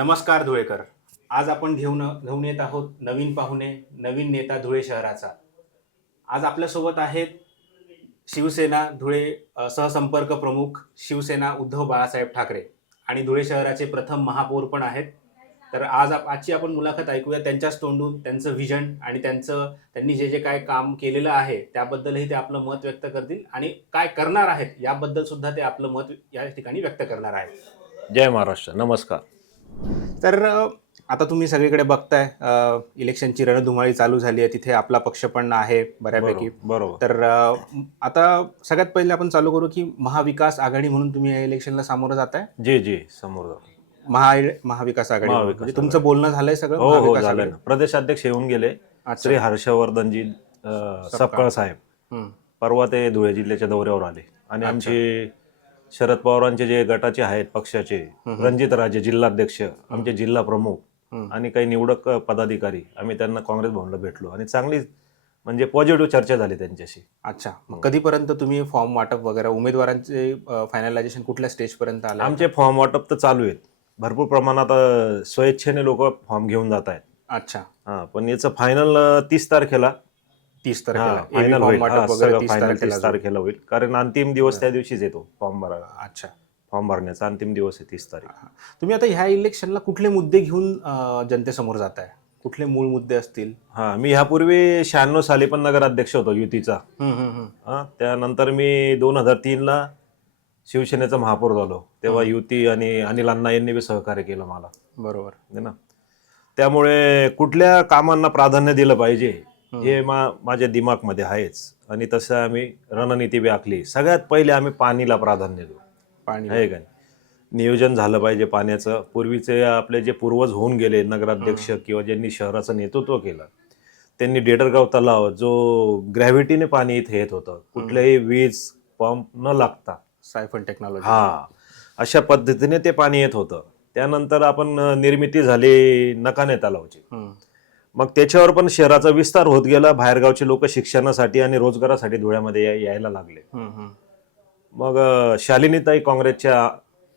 नमस्कार धुळेकर. आज आपण घेऊन घेऊन येत आहोत नवीन पाहुणे नवीन नेता धुळे शहराचा. आज आपल्यासोबत आहेत शिवसेना धुळे सहसंपर्क प्रमुख शिवसेना उद्धव बाळासाहेब ठाकरे आणि धुळे शहराचे प्रथम महापौर पण आहेत. तर आज आप- आजची आपण मुलाखत ऐकूया. त्यांच्याच तोंडून त्यांचं व्हिजन आणि त्यांचं त्यांनी जे जे काय काम केलेलं आहे त्याबद्दलही ते आपलं मत व्यक्त करतील आणि काय करणार आहेत याबद्दल सुद्धा ते आपलं मत या ठिकाणी व्यक्त करणार आहेत. जय महाराष्ट्र. नमस्कार. तर आता तुम्ही सगळीकडे बघताय इलेक्शनची रणधुमाळी चालू झाली आहे तिथे आपला पक्ष पण आहे बऱ्यापैकी बरोबर. तर आता सगळ्यात पहिले आपण चालू करू की महाविकास आघाडी म्हणून तुम्ही या इलेक्शनला सामोरं जाताय जी जी समोर. महा महाविकास आघाडी म्हणजे तुमचं बोलणं झालंय सगळं हो हो महाविकास आघाडी? प्रदेशाध्यक्ष येऊन गेले. श्री हर्षवर्धनजी सपकाळ साहेब. परवा ते धुळे जिल्ह्याच्या दौऱ्यावर आले आणि. आमचे शरद पवारांचे जे गटाचे आहेत पक्षाचे. रणजित राजे जिल्हाध्यक्ष आमचे जिल्हा प्रमुख. आणि काही निवडक पदाधिकारी आम्ही त्यांना काँग्रेस भवनला भेटलो. आणि चांगली म्हणजे पॉझिटिव्ह चर्चा झाली त्यांच्याशी. अच्छा. मग. कधीपर्यंत तुम्ही फॉर्म वाटप वगैरे उमेदवारांचे फायनलायझेशन कुठल्या स्टेज पर्यंत आलं? आमचे फॉर्म वाटप तर चालू आहेत. भरपूर प्रमाणात स्वेच्छेने लोक फॉर्म घेऊन जात आहेत अच्छा. हा पण याचं फायनल तीस तारखेला तीस तारखेला. फॉर्म होईल. वाटप वगैरे सगळं तीस final तारखेला 30 तारखेला होईल. कारण अंतिम दिवस त्या दिवशीच येतो फॉर्म भरा अच्छा. फॉर्म भरण्याचा अंतिम दिवस आहे तीस तारीख. तुम्ही आता ह्या इलेक्शनला कुठले मुद्दे घेऊन अ, जनतेसमोर जाताय? कुठले मूळ मुद्दे असतील? हा मी ह्यापूर्वी शहाण्णव साली पण नगराध्यक्ष होतो युतीचा. हा त्यानंतर मी दोन हजार तीन ला शिवसेनेचा महापौर झालो. तेव्हा युती आणि अनिल अण्णा यांनी बी सहकार्य केलं मला. बरोबर. है ना? त्यामुळे कुठल्या कामांना प्राधान्य दिलं पाहिजे हे. मा माझ्या दिमागमध्ये आहेच. आणि तसं आम्ही रणनीती बी आखली. सगळ्यात पहिले आम्ही पाणीला प्राधान्य देऊ. पाणी आहे का? नियोजन झालं पाहिजे पाण्याचं. पूर्वीचे आपले जे पूर्वज होऊन गेले नगराध्यक्ष किंवा ज्यांनी शहराचं नेतृत्व केलं त्यांनी डेडरगाव तलाव जो ग्रॅव्हिटीने पाणी इथे येत होतं कुठल्याही वीज पंप न लागता. Siphon technology. हा. अशा पद्धतीने ते पाणी येत होतं. त्यानंतर आपण निर्मिती झाली नकाने तलावची. मग त्याच्यावर पण शहराचा विस्तार होत गेला बाहेरगावचे लोक शिक्षणासाठी आणि रोजगारासाठी धुळ्यामध्ये यायला लागले. मग शालिनीताई काँग्रेसच्या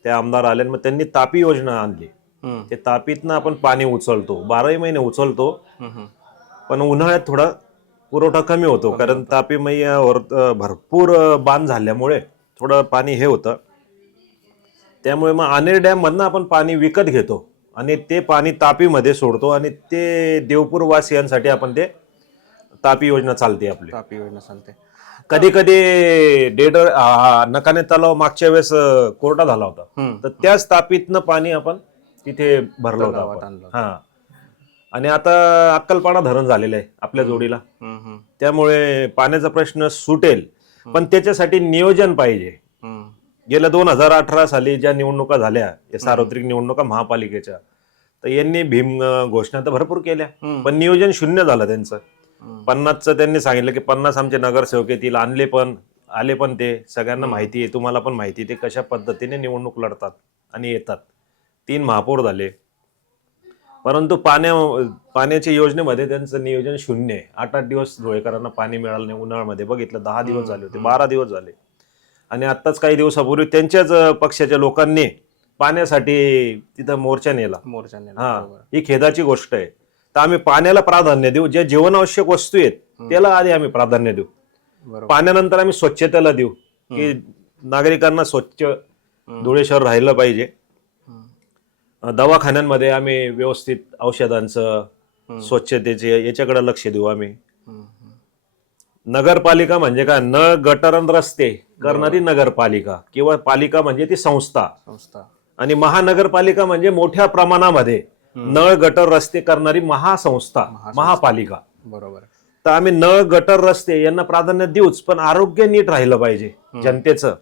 त्या आमदार आले आणि मग त्यांनी तापी योजना आणली. ते तापीतनं आपण पाणी उचलतो. बाराही महिने उचलतो. पण उन्हाळ्यात थोडा पुरवठा कमी होतो. कारण तापी मैयावर भरपूर बांध झाल्यामुळे थोडं पाणी हे होतं. त्यामुळे मग आनेर डॅम मधनं आपण पाणी विकत घेतो. आणि ते पाणी तापीमध्ये सोडतो आणि ते देवपूर वासियांसाठी आपण ते तापी योजना चालते आपली. तापी योजना सांगते कधी कधी डेडर नकाने तलाव मागच्या वेळेस कोरडा झाला होता. तर त्याच तापीतनं पाणी आपण तिथे भरलं होतं. हा. आणि आता अक्कलपाडा धरण झालेलं आहे आपल्या जोडीला. त्यामुळे पाण्याचा प्रश्न सुटेल. पण त्याच्यासाठी नियोजन पाहिजे. गेल्या दोन हजार अठरा साली ज्या निवडणुका झाल्या या सार्वत्रिक निवडणुका महापालिकेच्या तर यांनी भीम घोषणा तर भरपूर केल्या. पण नियोजन शून्य झालं त्यांचं. पन्नासचं त्यांनी सांगितलं की पन्नास आमचे नगरसेवक येतील आणले पण आले पण ते. सगळ्यांना माहिती आहे तुम्हाला पण माहिती आहे ते कशा पद्धतीने निवडणूक लढतात आणि येतात. तीन महापौर झाले. परंतु पाण्या पाण्याच्या योजनेमध्ये त्यांचं नियोजन शून्य आहे. आठ आठ दिवस धुळेकरांना पाणी मिळालं नाही उन्हाळ्यामध्ये. बघितलं दहा दिवस झाले होते बारा दिवस झाले. आणि आत्ताच काही दिवसापूर्वी त्यांच्याच पक्षाच्या लोकांनी पाण्यासाठी तिथं मोर्चा नेला. मोर्चाने हा बरोबर. ही खेदाची गोष्ट आहे. तर आम्ही पाण्याला प्राधान्य देऊ जे जीवनावश्यक वस्तू आहेत त्याला आधी आम्ही प्राधान्य देऊ. बरोबर. पाण्यानंतर आम्ही स्वच्छतेला देऊ की नागरिकांना स्वच्छ धुळे शहर राहिलं पाहिजे. हम्म. दवाखान्यांमध्ये आम्ही व्यवस्थित औषधांचं स्वच्छतेचे याच्याकडे लक्ष देऊ आम्ही. नगरपालिका म्हणजे काय? न गटरन रस्ते करणारी नगरपालिका किंवा पालिका म्हणजे ती संस्था. संस्था. आणि महानगरपालिका म्हणजे मोठ्या प्रमाणामध्ये नळ गटर रस्ते करणारी महासंस्था महापालिका. बरोबर. तर आम्ही नळ गटर रस्ते यांना प्राधान्य देऊच पण आरोग्य नीट राहिलं पाहिजे जनतेचं.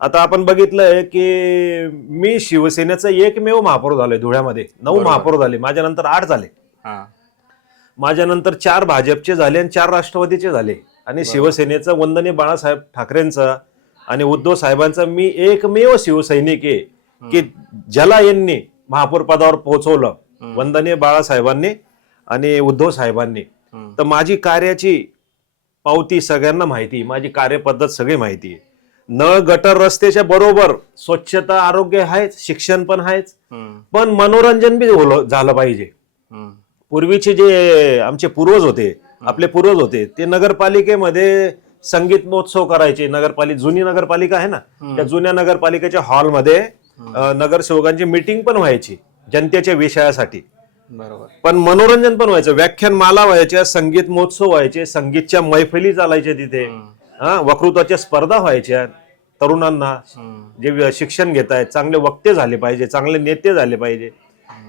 आता आपण बघितलंय की मी शिवसेनेचा एकमेव महापौर झालोय धुळ्यामध्ये. नऊ महापौर झाले. माझ्या नंतर आठ झाले. हा. माझ्या नंतर चार भाजपचे झाले आणि चार राष्ट्रवादीचे झाले. आणि शिवसेनेचं वंदनीय बाळासाहेब ठाकरेंचा आणि उद्धव साहेबांचा मी एकमेव शिवसैनिक आहे की ज्याला यांनी महापौर पदावर पोहोचवलं वंदनीय बाळासाहेबांनी आणि उद्धव साहेबांनी. तर माझी कार्याची पावती सगळ्यांना माहिती माझी कार्यपद्धत सगळी माहिती आहे. नळ गटर रस्त्याच्या बरोबर स्वच्छता आरोग्य आहेच शिक्षण पण आहेच पण मनोरंजन बी झालं पाहिजे. पूर्वीचे जे आमचे पूर्वज होते आपले पूर्वज होते. ते नगरपालिकेमध्ये संगीत महोत्सव करायचे. नगरपालिका जुनी नगरपालिका आहे ना? त्या जुन्या नगरपालिकेच्या हॉलमध्ये नगरसेवकांची मिटिंग पण व्हायची जनतेच्या विषयासाठी. बरोबर. पण मनोरंजन पण व्हायचं. व्याख्यानमाला व्हायच्या संगीत महोत्सव व्हायचे संगीतच्या मैफिली चालायच्या तिथे. हा वक्तृत्वाच्या स्पर्धा व्हायच्या तरुणांना. जे शिक्षण घेत आहेत चांगले वक्ते झाले पाहिजे चांगले नेते झाले पाहिजे.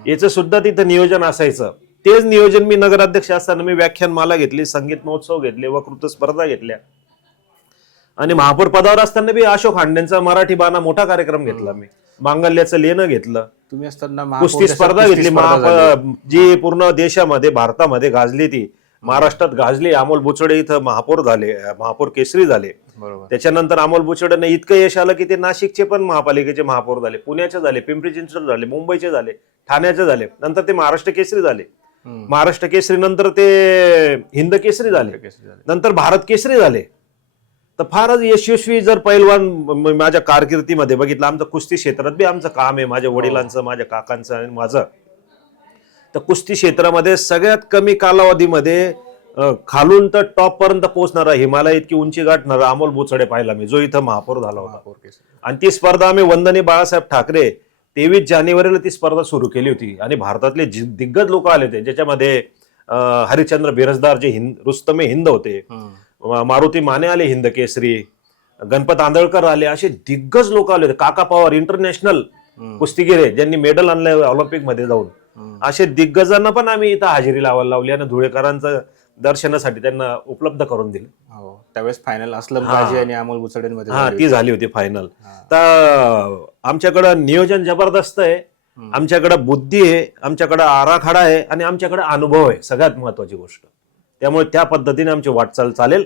याचं सुद्धा तिथं नियोजन असायचं. तेच नियोजन मी नगराध्यक्ष असताना मी व्याख्यानमाला घेतली संगीत महोत्सव घेतले वक्तृत्व स्पर्धा घेतल्या. आणि महापौर पदावर असताना बी अशोक हांडेंचा मराठी बाणा मोठा कार्यक्रम घेतला मी. मांगल्याचं लेणं घेतलं. तुम्ही असताना कुस्ती स्पर्धा घेतली जी पूर्ण देशामध्ये भारतामध्ये गाजली ती. महाराष्ट्रात गाजली अमोल बुचडे इथं महापौर झाले महापौर केसरी झाले. त्याच्यानंतर अमोल बुचडेंना इतकं यश आलं की ते नाशिकचे पण महापालिकेचे महापौर झाले पुण्याचे झाले पिंपरी चिंचवड झाले मुंबईचे झाले ठाण्याचे झाले नंतर ते महाराष्ट्र केसरी झाले. महाराष्ट्र केसरी नंतर ते हिंद केसरी झाले. नंतर भारत केसरी झाले. तर फारच यशस्वी जर पैलवान माझ्या कारकिर्दीमध्ये बघितलं आमचं कुस्ती क्षेत्रात बी आमचं काम आहे माझ्या वडिलांचं माझ्या काकांचं आणि माझं. तर कुस्ती क्षेत्रामध्ये सगळ्यात कमी कालावधीमध्ये खालून तर टॉप पर्यंत पोहोचणारा हिमालय इतकी उंची गाठणारा अमोल बोचडे पाहिला मी जो इथं महापौर झाला होता. आणि ती स्पर्धा आम्ही वंदनीय बाळासाहेब ठाकरे तेवीस जानेवारीला ती स्पर्धा सुरू केली होती. आणि भारतातले दिग्गज लोक आले होते ज्याच्यामध्ये हरिश्चंद्र बिरजदार जे हिंद रुस्तमे हिंद होते. मारुती माने आले हिंद केसरी गणपत आंदळकर आले असे दिग्गज लोक आले होते. काका पवार इंटरनॅशनल. कुस्तीगीर ज्यांनी मेडल आणलंय ऑलिम्पिकमध्ये जाऊन. असे दिग्गजांना पण आम्ही इथं हजेरी लावायला लावली आणि धुळेकरांचं दर्शनासाठी त्यांना उपलब्ध करून दिलं हो त्यावेळेस फायनल असलम हा. काझी आणि अमोल बुचडेंमध्ये हा ती. झाली होती फायनल. तर आमच्याकडं नियोजन जबरदस्त आहे हम्म. आमच्याकडं बुद्धी आहे आमच्याकडं आराखडा आहे आणि आमच्याकडे अनुभव आहे सगळ्यात महत्वाची गोष्ट त्यामुळे त्या पद्धतीने आमची वाटचाल चालेल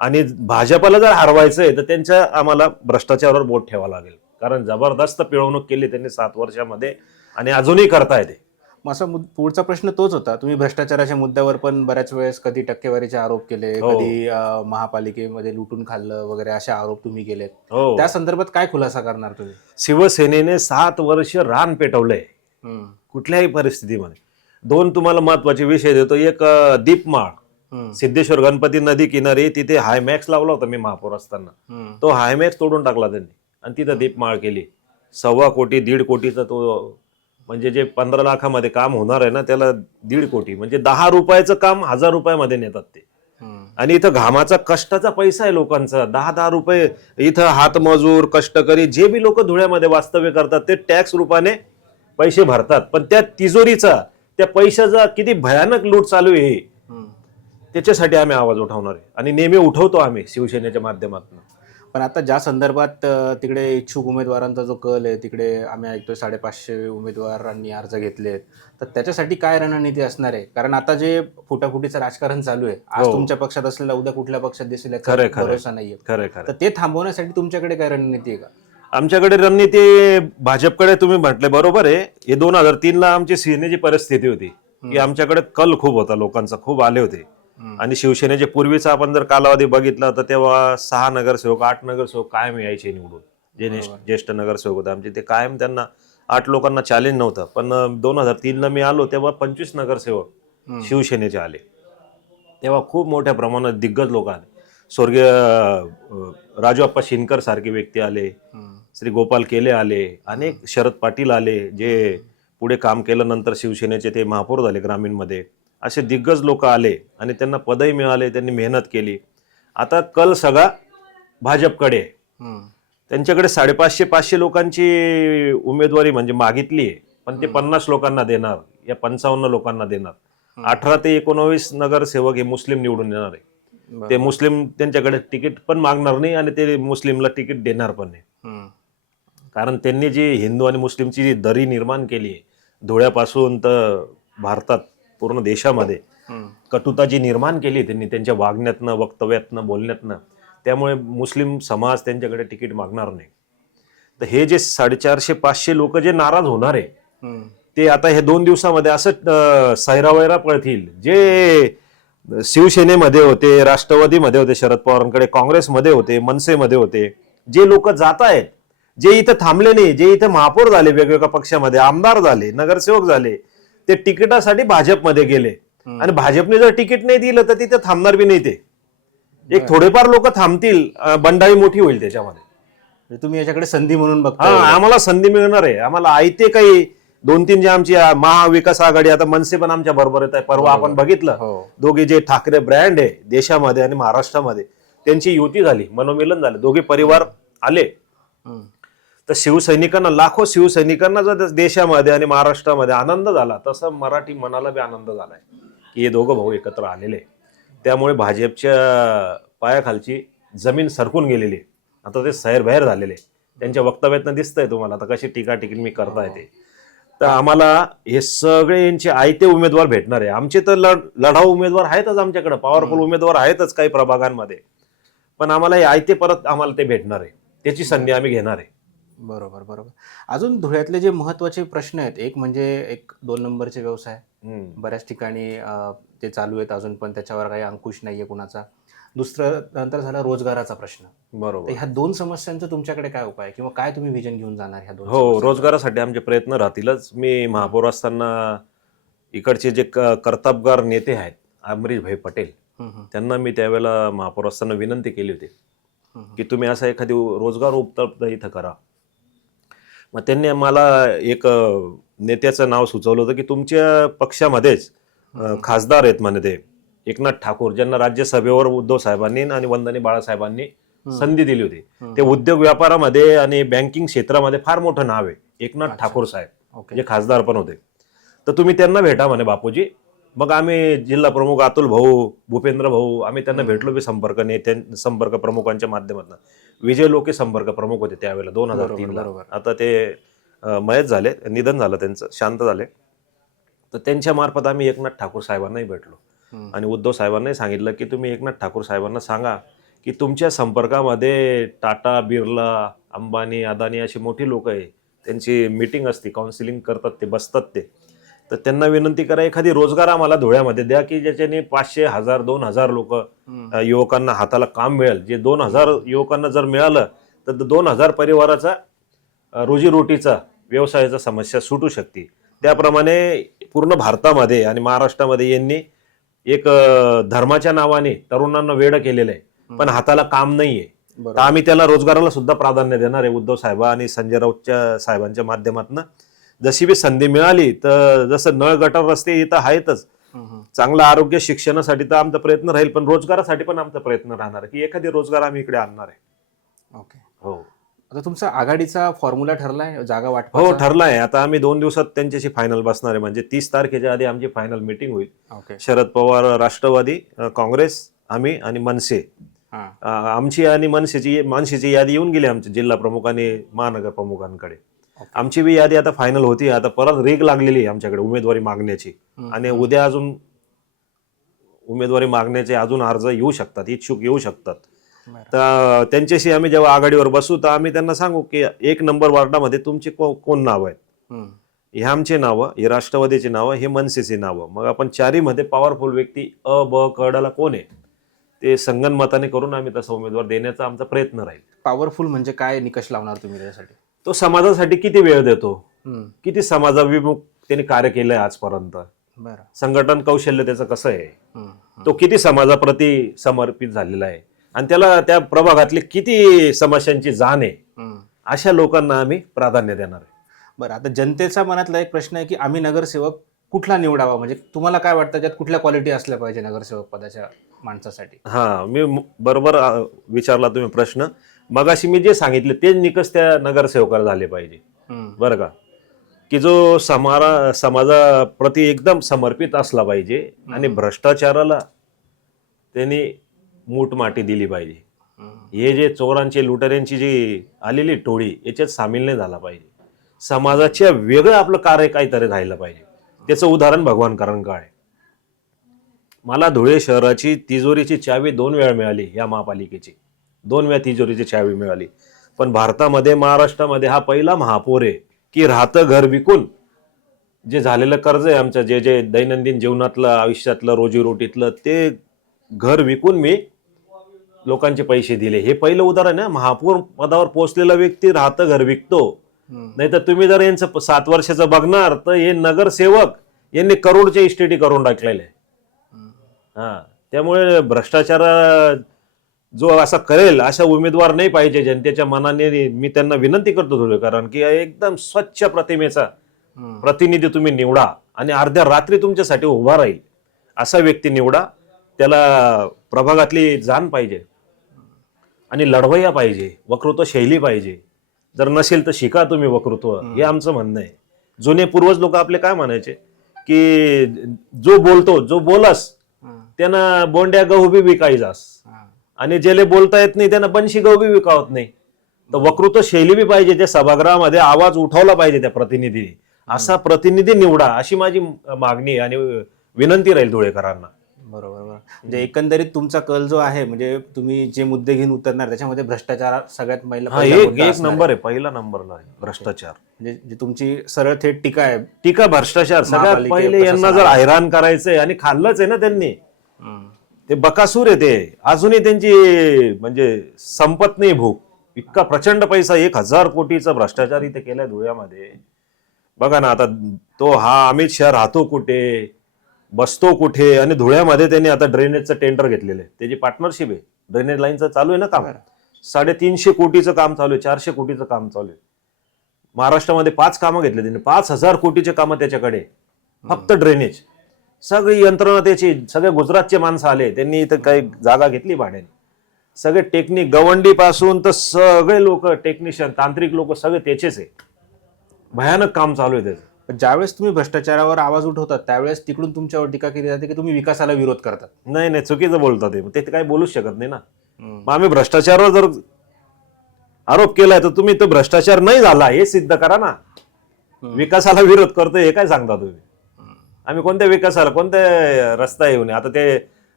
आणि भाजपला जर हरवायचं आहे तर त्यांच्या आम्हाला भ्रष्टाचारावर बोट ठेवावं लागेल कारण जबरदस्त पिळवणूक केली त्यांनी सात वर्षामध्ये आणि अजूनही करताय ते मग असा पुढचा प्रश्न तोच होता. तुम्ही भ्रष्टाचाराच्या मुद्द्यावर पण बऱ्याच वेळेस कधी टक्केवारीचे आरोप केले हो. कधी महापालिकेमध्ये लुटून खाल्लं वगैरे असे आरोप तुम्ही केलेत. हो. त्या संदर्भात काय खुलासा करणार तुम्ही? शिवसेनेने सात वर्ष रान पेटवलंय. कुठल्याही परिस्थितीमध्ये. दोन तुम्हाला महत्त्वाचे विषय देतो. एक दीपमाळ. सिद्धेश्वर गणपती नदी किनारी तिथे हायमॅक्स लावला होता मी महापौर असताना. तो हायमॅक्स तोडून टाकला त्यांनी. आणि तिथं दीपमाळ केली. सव्वा कोटी दीड कोटीचा तो म्हणजे जे पंधरा लाखामध्ये काम होणार आहे ना त्याला दीड कोटी. म्हणजे दहा रुपयाचं काम हजार रुपयामध्ये नेतात ते. आणि इथं घामाचा कष्टाचा पैसा आहे लोकांचा. दहा दहा रुपये इथं हातमजूर कष्टकरी जे बी लोक धुळ्यामध्ये वास्तव्य करतात ते टॅक्स रूपाने पैसे भरतात. पण त्या तिजोरीचा त्या पैशाचा किती भयानक लूट चालू आहे. त्याच्यासाठी आम्ही आवाज उठवणार आहे. आणि नेहमी उठवतो आम्ही शिवसेनेच्या माध्यमातून. पण आता ज्या संदर्भात तिकडे इच्छुक उमेदवारांचा जो कल आहे तिकडे आम्ही ऐकतोय साडेपाचशे उमेदवारांनी अर्ज घेतलेत. तर त्याच्यासाठी काय रणनीती असणार आहे? कारण आता जे फुटाफुटीचं राजकारण चालू आहे आज हो. तुमच्या पक्षात असलेला उद्या कुठल्या पक्षात दिसेल याचा. भरोसा नाहीये. खरं खरं तर ते थांबवण्यासाठी तुमच्याकडे काय रणनीती आहे का? आमच्याकडे रणनीती भाजपकडे तुम्ही म्हटले बरोबर आहे. हे दोन हजार तीन ला आमची सेनेची परिस्थिती होती. की आमच्याकडे कल खूप होता लोकांचा खूप आले होते. आणि शिवसेनेचे पूर्वीचा आपण जर कालावधी बघितला तर तेव्हा सहा नगरसेवक आठ नगरसेवक कायम यायचे निवडून. जे. ज्येष्ठ नगरसेवक होते आमचे ते कायम त्यांना आठ लोकांना चॅलेंज नव्हतं. पण दोन हजार तीनला मी आलो तेव्हा पंचवीस नगरसेवक. शिवसेनेचे आले. तेव्हा खूप मोठ्या प्रमाणात दिग्गज लोक आले. स्वर्गीय राजू अप्पा शिनकर सारखे व्यक्ती आले. श्री गोपाल केले आले. अनेक शरद पाटील आले जे पुढे काम केलं नंतर शिवसेनेचे ते महापौर झाले ग्रामीणमध्ये. असे दिग्गज लोक आले आणि त्यांना पदही मिळाले त्यांनी मेहनत केली. आता कल सगळा भाजपकडे आहे. त्यांच्याकडे साडेपाचशे पाचशे लोकांची उमेदवारी म्हणजे मागितली आहे. पण ते पन्नास लोकांना देणार या पंचावन्न लोकांना देणार. अठरा ते एकोणावीस नगरसेवक हे मुस्लिम निवडून येणार आहे. ते मुस्लिम त्यांच्याकडे तिकीट पण मागणार नाही आणि ते मुस्लिमला तिकीट देणार पण नाही. कारण त्यांनी जी हिंदू आणि मुस्लिमची जी दरी निर्माण केली आहे धुळ्यापासून तर भारतात पूर्ण देशामध्ये. कटुता जी निर्माण केली त्यांनी त्यांच्या वागण्यातनं वक्तव्यातनं बोलण्यातनं त्यामुळे मुस्लिम समाज त्यांच्याकडे तिकीट मागणार नाही तर हे जे साडेचारशे पाचशे लोक जे नाराज होणार आहे. ते आता हे दोन दिवसामध्ये असं सैरावैरा पळतील जे शिवसेनेमध्ये होते राष्ट्रवादीमध्ये होते शरद पवारांकडे काँग्रेसमध्ये होते मनसेमध्ये होते जे लोक जात आहेत जे इथं थांबले नाही जे इथं महापौर झाले वेगवेगळ्या पक्षामध्ये आमदार झाले नगरसेवक झाले ते तिकिटासाठी भाजपमध्ये गेले. आणि भाजपने जर तिकीट नाही दिलं तर तिथे थांबणार बी नाही ते. एक. थोडेफार लोक थांबतील बंडाळी मोठी होईल त्याच्यामध्ये. म्हणजे तुम्ही याच्याकडे संधी म्हणून बघता आम्हाला संधी मिळणार आहे. आम्हाला आयते काही दोन तीन जे आमची महाविकास आघाडी आता मनसे पण आमच्या बरोबर येत आहे. परवा. आपण बघितलं. हो. दोघे जे ठाकरे ब्रँड आहे देशामध्ये आणि महाराष्ट्रामध्ये त्यांची युती झाली मनोमिलन झालं. दोघे परिवार आले. तर शिवसैनिकांना लाखो शिवसैनिकांना जर देशामध्ये आणि महाराष्ट्रामध्ये आनंद झाला तसं मराठी मनाला बी आनंद झालाय की हे दोघं भाऊ एकत्र आलेले. त्यामुळे भाजपच्या पायाखालची जमीन सरकून गेलेली आहे. आता ते सैरभैर झालेले. त्यांच्या वक्तव्यातनं दिसतंय तुम्हाला आता कशी टीका मी करताय ते तर आम्हाला हे सगळे यांचे आयते उमेदवार भेटणार आहे आमचे तर लढ लढाऊ उमेदवार आहेतच आमच्याकडे पॉवरफुल उमेदवार आहेतच काही प्रभागांमध्ये पण आम्हाला हे आयते परत आम्हाला ते भेटणार आहे त्याची संधी आम्ही घेणार आहे बरोबर बरोबर अजून धुळ्यातले जे महत्त्वाचे प्रश्न आहेत एक म्हणजे एक दोन नंबरचे व्यवसाय. बऱ्याच ठिकाणी अ, ते चालू आहेत अजून पण त्याच्यावर काही अंकुश नाहीये कुणाचा दुसरं नंतर झाला रोजगाराचा प्रश्न तर बरोबर ह्या दोन समस्यांचं तुमच्याकडे काय उपाय आहे? किंवा काय तुम्ही विजन घेऊन जाणार ह्या दोन हो समस्यांवर? रोजगारासाठी आमचे प्रयत्न राहतीलच मी महापौर असताना इकडचे जे क- कर्तबगार नेते आहेत अमरीश भाई पटेल हम्म, हम्म, त्यांना मी त्यावेळेला महापौर असताना विनंती केली होती हम्म. की तुम्ही असा एखादी रोजगार उपलब्ध इथं करा मग त्यांनी मला एक नेत्याचं नाव सुचवलं होतं की तुमच्या पक्षामध्येच खासदार आहेत म्हणे ते. एकनाथ ठाकूर ज्यांना राज्यसभेवर उद्धव साहेबांनी आणि वंदनी बाळासाहेबांनी संधी दिली होती. ते उद्योग व्यापारामध्ये आणि बँकिंग क्षेत्रामध्ये फार मोठं नाव आहे. एकनाथ. ठाकूर साहेब जे खासदार पण होते. तर तुम्ही त्यांना भेटा म्हणे बापूजी. मग आम्ही जिल्हा प्रमुख अतुल भाऊ भूपेंद्र भाऊ आम्ही त्यांना भेटलो बी संपर्क नेत्या संपर्क प्रमुखांच्या माध्यमातून. विजय लोके संपर्क प्रमुख होते त्यावेळेला दोन हजार बरोबर. आता ते मयत झाले निधन झालं त्यांचं शांत झाले. तर त्यांच्या मार्फत आम्ही एकनाथ ठाकूर साहेबांनाही भेटलो. आणि उद्धव साहेबांनाही सांगितलं की तुम्ही एकनाथ ठाकूर साहेबांना सांगा की तुमच्या संपर्कामध्ये टाटा बिर्ला अंबानी अदानी अशी मोठी लोक आहे. त्यांची मीटिंग असते काउन्सिलिंग करतात ते बसतात ते. तर त्यांना विनंती करा एखादी रोजगार आम्हाला धुळ्यामध्ये द्या की ज्याच्याने पाचशे हजार दोन हजार लोक. युवकांना हाताला काम मिळेल. जे दोन हजार युवकांना जर मिळालं तर दोन हजार परिवाराचा रोजीरोटीचा व्यवसायाचा समस्या सुटू शकते. त्याप्रमाणे पूर्ण भारतामध्ये आणि महाराष्ट्रामध्ये यांनी एक धर्माच्या नावाने तरुणांना वेड केलेलं आहे. पण हाताला काम नाहीये. तर आम्ही त्याला रोजगाराला सुद्धा प्राधान्य देणार आहे उद्धव साहेबा आणि संजय राऊतच्या साहेबांच्या माध्यमातून. जशी बी संधी मिळाली तर जसं नळ गटर रस्ते इथं आहेतच. चांगलं आरोग्य शिक्षणासाठी तर आमचा प्रयत्न राहील पण रोजगारासाठी पण आमचा प्रयत्न राहणार आहे की एखादी रोजगार आम्ही इकडे आणणार आहे. ओके. हो. आता तुमचा आघाडीचा फॉर्म्युला ठरलाय जागा हो वाटपाचा? ठरलं आहे आता आम्ही दोन दिवसात त्यांच्याशी फायनल बसणार आहे म्हणजे तीस तारखेच्या आधी आमची फायनल मिटिंग होईल. ओके. शरद पवार राष्ट्रवादी काँग्रेस आम्ही आणि मनसे. हा. आमची आणि मनसेची मनसेची यादी येऊन गेली आमच्या जिल्हा प्रमुख आणि महानगर प्रमुखांकडे. आमची बी यादी आता फायनल होती. आता परत रेग लागलेली आहे आमच्याकडे उमेदवारी मागण्याची. आणि उद्या अजून उमेदवारी मागण्याचे अजून अर्ज येऊ शकतात इच्छुक येऊ शकतात. तर त्यांच्याशी आम्ही जेव्हा आघाडीवर बसू तर आम्ही त्यांना सांगू की एक नंबर वार्डामध्ये तुमची कोण नाव आहेत. हे आमचे नावं हे राष्ट्रवादीची नावं हे मनसेची नावं. मग आपण चारीमध्ये पॉवरफुल व्यक्ती अ ब कडाला कोण आहे? ते संगनमताने करून आम्ही तसा उमेदवार देण्याचा आमचा प्रयत्न राहील. पॉवरफुल म्हणजे काय निकष लावणार तुम्ही त्याच्यासाठी तो समाजासाठी किती वेळ देतो. किती समाजाभिमुख त्यांनी कार्य केलंय आजपर्यंत? संघटन कौशल्य त्याचं कसं आहे. तो किती समाजाप्रती समर्पित झालेला आहे? आणि त्याला त्या प्रभागातली किती समस्यांची जाण आहे. अशा लोकांना आम्ही प्राधान्य देणार आहे. बरं आता जनतेचा मनातला एक प्रश्न आहे की आम्ही नगरसेवक कुठला निवडावा? म्हणजे तुम्हाला काय वाटतं त्यात कुठल्या क्वालिटी असल्या पाहिजे नगरसेवक पदाच्या माणसासाठी? हा मी बरोबर विचारला तुम्ही प्रश्न. मगाशी मी जे सांगितले तेच निकष त्या नगरसेवकाला झाले पाहिजे. बरं का? की जो समारा समाजाप्रती एकदम समर्पित असला पाहिजे आणि. भ्रष्टाचाराला त्यांनी मूठमाटी दिली पाहिजे. हे जे चोरांची लुटेऱ्यांची जी आलेली टोळी याच्यात सामील नाही झाला पाहिजे. समाजाच्या वेगळं आपलं कार्य काहीतरी राहिलं पाहिजे. त्याचं उदाहरण भगवान काळ आहे. मला धुळे शहराची तिजोरीची चावी दोन वेळा मिळाली या महापालिकेची. दोन वेळा तिजोरीची चावी मिळाली. पण भारतामध्ये महाराष्ट्रामध्ये हा पहिला महापौर आहे की राहतं घर विकून जे झालेलं कर्ज आहे आमचं जे जे दैनंदिन जीवनातलं आयुष्यातलं रोजीरोटीतलं ते घर विकून मी लोकांचे पैसे दिले. हे पहिलं उदाहरण आहे. महापौर पदावर पोहोचलेला व्यक्ती राहतं घर विकतो. नाही तर तुम्ही जर यांचं सात वर्षाचं बघणार तर हे नगरसेवक यांनी करोडच्या इस्टेटी करून टाकलेले हा. त्यामुळे भ्रष्टाचार जो असा करेल अशा उमेदवार नाही पाहिजे जनतेच्या मनाने मी त्यांना विनंती करतो थोडी कारण की एकदम स्वच्छ प्रतिमेचा प्रतिनिधी तुम्ही निवडा आणि अर्ध्या रात्री तुमच्यासाठी उभा राहील. असा व्यक्ती निवडा त्याला प्रभागातली जाण पाहिजे आणि लढवय्या पाहिजे वक्तृत्व शैली पाहिजे. जर नसेल तर शिका तुम्ही वक्तृत्व हे आमचं म्हणणं आहे. जुने पूर्वज लोक आपले काय म्हणायचे की जो बोलतो जो बोलस त्यांना बोंड्या गहू बी विकायचास. आणि ज्याला बोलता येत नाही त्यांना बनशी गहू बी विकावत नाही. तर वक्तृत्व शैली बी पाहिजे त्या सभागृहामध्ये आवाज उठवला पाहिजे त्या प्रतिनिधीने. असा प्रतिनिधी निवडा अशी माझी मागणी आणि विनंती राहील धुळेकरांना. बरोबर बरोबर. म्हणजे एकंदरीत तुमचा कल जो आहे म्हणजे तुम्ही जे मुद्दे घेऊन उतरणार त्याच्यामध्ये भ्रष्टाचार सगळ्यात पहिला पहिला एक नंबर आहे. पहिला नंबरला आहे भ्ष्टाचार म्हणजे तुमची सरळ थेट टीका आहे टीका भ्रष्टाचार सगळ्यात पहिले यांना जर? हैराण करायचंय आणि खाल्लंच आहे ना त्यांनी. ते बकासूर आहे ते. अजूनही त्यांची म्हणजे संपत नाही भूक. इतका प्रचंड पैसा एक हजार कोटीचा भ्रष्टाचार इथे केलाय धुळ्यामध्ये. बघा ना आता तो हा अमित शहा राहतो कुठे? बसतो कुठे? आणि धुळ्यामध्ये त्यांनी आता ड्रेनेजचं टेंडर घेतलेलं आहे. त्याची पार्टनरशिप आहे. ड्रेनेज लाईनचं चालू आहे ना काम? साडेतीनशे कोटीचं काम चालू आहे. चारशे कोटीचं काम चालू आहे. महाराष्ट्रामध्ये पाच कामं घेतले त्यांनी. पाच हजार कोटीचे कामं त्याच्याकडे. फक्त ड्रेनेज सगळी यंत्रणा त्याची सगळे गुजरातचे माणसं आले त्यांनी इथं काही जागा घेतली भाड्याने. सगळे टेक्निक गवंडी पासून तर सगळे लोक टेक्निशियन तांत्रिक लोक सगळे त्याचेच आहे. भयानक काम चालू आहे त्याचं. पण ज्यावेळेस तुम्ही भ्रष्टाचारावर आवाज उठवतात त्यावेळेस तिकडून तुमच्यावर टीका केली जाते की तुम्ही विकासाला विरोध करतात? नाही नाही चुकीचं बोलतात ते. ते काही बोलूच शकत नाही ना. मग आम्ही भ्रष्टाचारावर जर आरोप केलाय तर तुम्ही तो भ्रष्टाचार नाही झाला हे सिद्ध करा ना. विकासाला विरोध करतोय हे काय सांगता तुम्ही? आम्ही कोणत्या विकासाला कोणत्या रस्ता येऊन आता ते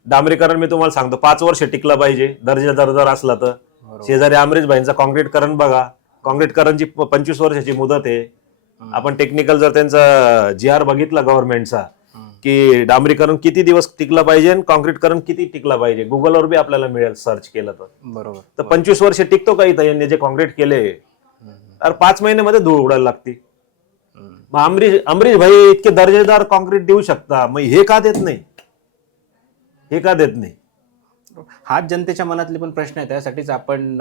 डांबरीकरण मी तुम्हाला सांगतो. पाच वर्ष टिकलं पाहिजे. दर्जेदार जर असला तर. शेजारी अमरीश भाईंचा कॉन्क्रीटकरण बघा. कॉन्क्रीटकरणची पंचवीस वर्षाची मुदत आहे. आपण टेक्निकल जर त्यांचा जी आर बघितला गव्हर्नमेंटचा की डांबरीकरण किती दिवस टिकलं पाहिजे आणि कॉन्क्रीटकरण किती टिकलं पाहिजे? गुगलवर बी आपल्याला मिळेल सर्च केलं तर. बरोबर. तर पंचवीस वर्ष टिकतो का इथं? यांनी जे कॉन्क्रीट केले. अरे पाच महिन्यामध्ये धूळ उडायला लागते. मग अमरीश अमरीश भाई इतके दर्जेदार कॉन्क्रीट देऊ शकता. मग हे का देत नाही? हे का देत नाही? हाच जनतेच्या मनातले पण प्रश्न आहेत. त्यासाठीच आपण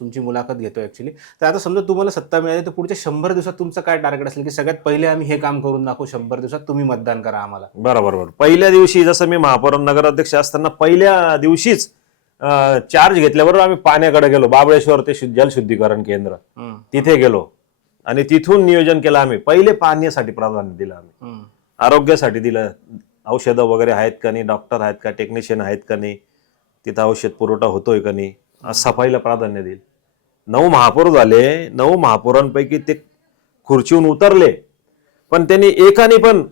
तुमची मुलाखत घेतो ऍक्च्युली तर आता समजा तुम्हाला सत्ता मिळाली तर पुढच्या शंभर दिवसात तुमचं काय टार्गेट असेल? की सगळ्यात पहिले आम्ही हे काम करून दाखवू शंभर दिवसात तुम्ही मतदान करा आम्हाला. बरोबर बरोबर. पहिल्या दिवशी जसं मी महापौर नगराध्यक्ष असताना पहिल्या दिवशीच चार्ज घेतल्याबरोबर आम्ही पाण्याकडे गेलो. बाबळेश्वर ते जलशुद्धीकरण केंद्र. तिथे गेलो. आणि तिथून नियोजन केलं आम्ही. पहिले पाण्यासाठी प्राधान्य दिलं आम्ही. आरोग्यासाठी दिलं. औषधं वगैरे आहेत का नाही? डॉक्टर आहेत का? टेक्निशियन आहेत का नाही? तिथं औषध पुरवठा होतोय का नाही? सफाईला प्राधान्य देईल नऊ महापौर झाले. नऊ महापौरांपैकी ते खुर्चीहून उतरले. पण त्यांनी एकाने पण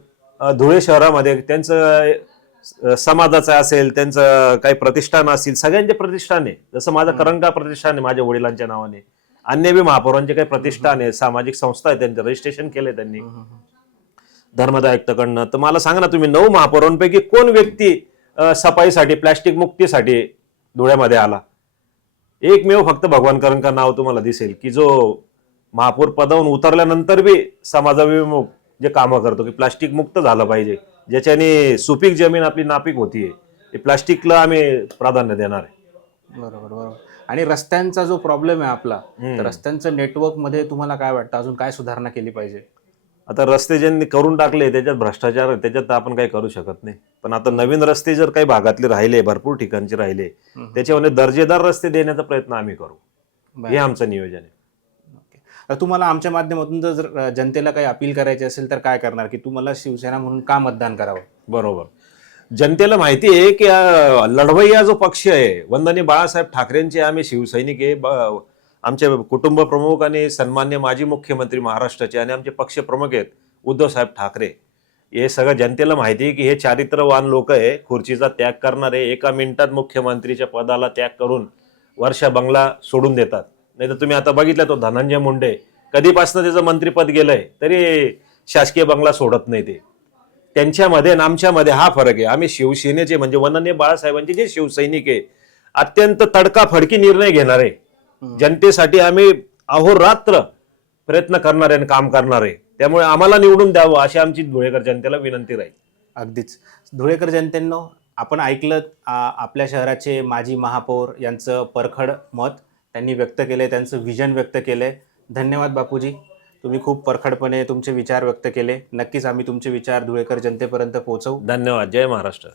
धुळे शहरामध्ये त्यांचं समाजाचं असेल त्यांचं काही प्रतिष्ठान असतील सगळ्यांचे प्रतिष्ठान आहे. जसं माझं करंगा प्रतिष्ठान आहे माझ्या वडिलांच्या नावाने. अन्य बी महापौरांचे काही प्रतिष्ठान आहे सामाजिक संस्था आहे त्यांचं रजिस्ट्रेशन केलंय त्यांनी. धर्मदायककडनं तर मला सांगा ना तुम्ही नऊ महापौरांपैकी कोण व्यक्ती सफाईसाठी प्लॅस्टिक मुक्तीसाठी धुळ्यामध्ये आला? एकमेव फक्त भगवान करंका नाव तुम्हाला दिसेल की जो महापौर पदावरून उतरल्यानंतर बी समाजाभिमुख जे कामं करतो की प्लास्टिक मुक्त झालं पाहिजे. ज्याच्याने सुपीक जमीन आपली नापीक होतीये. प्लास्टिकला आम्ही प्राधान्य देणार आहे. बरोबर बरोबर. आणि रस्त्यांचा जो प्रॉब्लेम आहे आपला तर रस्त्यांचं नेटवर्कमध्ये तुम्हाला काय वाटतं? अजून काय सुधारणा केली पाहिजे? आता रस्ते ज्यांनी करून टाकले त्याच्यात भ्रष्टाचार त्याच्यात आपण काही करू शकत नाही. पण आता नवीन रस्ते जर काही भागातले राहिले भरपूर ठिकाणचे राहिले त्याच्यामध्ये दर्जेदार रस्ते देण्याचा प्रयत्न आम्ही करू. हे आमचं नियोजन आहे. तर तुम्हाला आमच्या माध्यमातून जर जर जनतेला काही अपील करायची असेल तर काय करणार? की तुम्हाला शिवसेना म्हणून का मतदान करावं? बरोबर. जनतेला माहिती आहे की लढवय्या जो पक्ष आहे वंदने बाळासाहेब ठाकरेंचे आम्ही शिवसैनिक आहे आमचे कुटुंब प्रमुख आणि सन्मान्य माजी मुख्यमंत्री महाराष्ट्राचे आणि आमचे पक्ष प्रमुख आहेत उद्धवसाहेब ठाकरे. हे सगळं जनतेला माहिती आहे की हे चारित्र्यवान लोक आहे खुर्चीचा त्याग करणारे एका मिनिटात मुख्यमंत्रीच्या पदाला त्याग करून वर्षा बंगला सोडून देतात. नाही तर तुम्ही आता बघितलं तो धनंजय मुंडे कधीपासून त्याचं मंत्रीपद गेलंय तरी शासकीय बंगला सोडत नाही ते. त्यांच्यामध्ये आणि आमच्यामध्ये हा फरक आहे. आम्ही शिवसेनेचे म्हणजे वनन्य बाळासाहेबांचे जे शिवसैनिक आहे अत्यंत तडकाफडकी निर्णय घेणारे. जनतेसाठी आम्ही अहोरात्र प्रयत्न करणारे आणि काम करणारे त्यामुळे आम्हाला निवडून द्यावं अशी आमची धुळेकर जनतेला विनंती राहील. अगदीच. धुळेकर जनतेनं आपण ऐकलं आपल्या शहराचे माजी महापौर यांचं परखड मत त्यांनी व्यक्त केले त्यांचं विजन व्यक्त केले धन्यवाद बापूजी. तुम्ही खूप परखडपणे तुमचे विचार व्यक्त केले. नक्कीच आम्ही तुमचे विचार धुळेकर जनतेपर्यंत पोहोचवू. धन्यवाद. जय महाराष्ट्र.